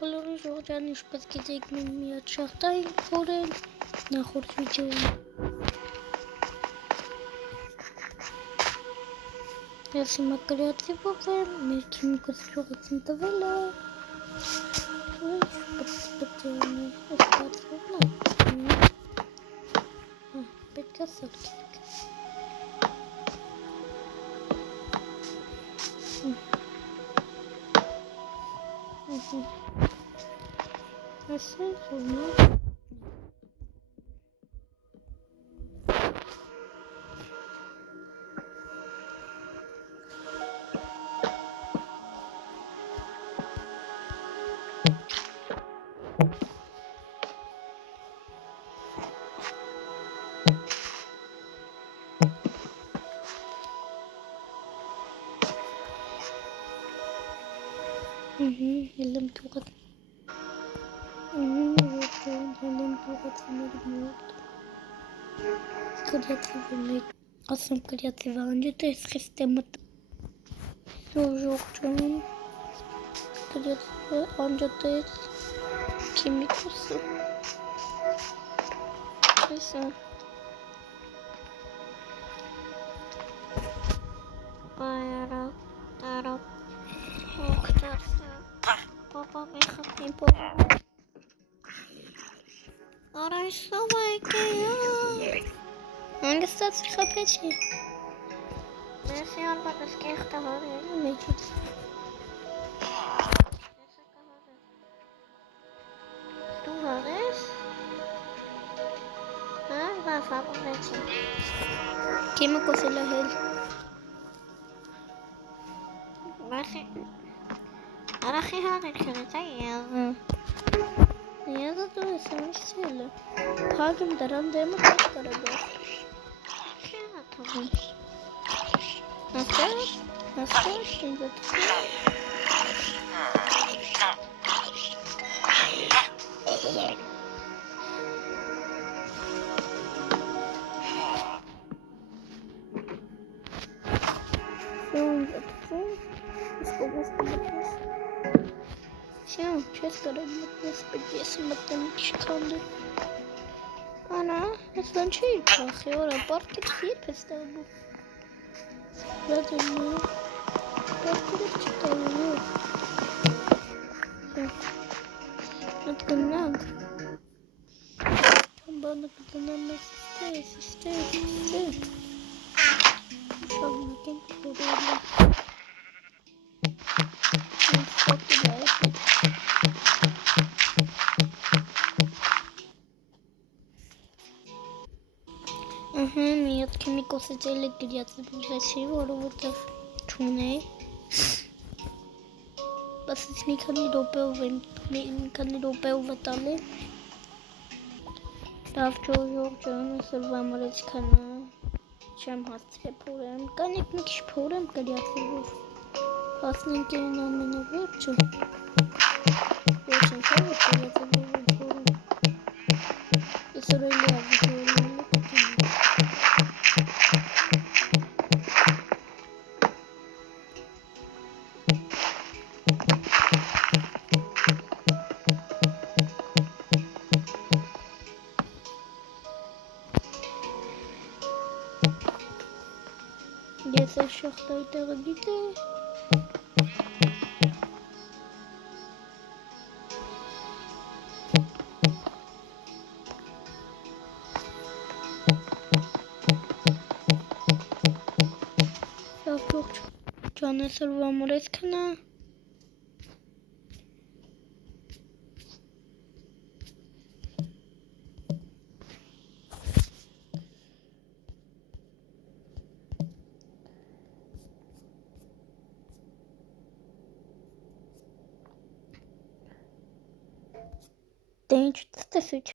Բոլորի ժողովրդան ինչպես գիտեք մենք մի հատ շախտա ենք փորել նախորդ վիդեոում։ Ես հիմա կրեատիվով եմ, մեր քիմիկոսի ժողովրդին տվել է։ Պետք է անել, այս բացվողն է։ Պետք է սարքենք։ Այս է ողնա։ Հելեմ թուղատ հելեմ թուղատ մոտ կրեատիվը մեկ ասեմ կրեատիվը անջետ ես խիստեմը ժողջան կրեատիվը անջետ ես քիմիկոսը հեսա բայարա տարա Papa mexapim papa. Aray savayke ya. Hangi stat xapeci? Mesela bak skehta var ya mecid. Tu vares? Ha, va fabo meci. Kimi kosela hel. Baxe. Araxi hadir kıracak ya. Ya da duruyorsun şöyle. Hakim daran demo kaç karabas. Şuna tamam. Nasıl şimdi tutuyor. Все, честно, работать сподействуем математически. Ana, значит, ахиора парки все представил. Разумно. Парки читаю. Отгонак. Банок это нам система. Шагнуть подобно. Միոտ քիմիկոսը ձելը գրյացը բուզեցի, որովհետև չունեի բասից մի քանի րոպեով է տալի լավ ժողջան սրվա մրեց քանա չեմ հասցրե փորեմ կանեք մի քիչ փորեմ գրյացիվով հասնենք են ամենավերջը ոչ ինքան է գրյացիվով փորեմ ես օրելի ավիդեոն Ես այս շախտայի տեղը գիտե Սավ ողջ ճանեսր վամորես կնա Դե ինչ տեսույթ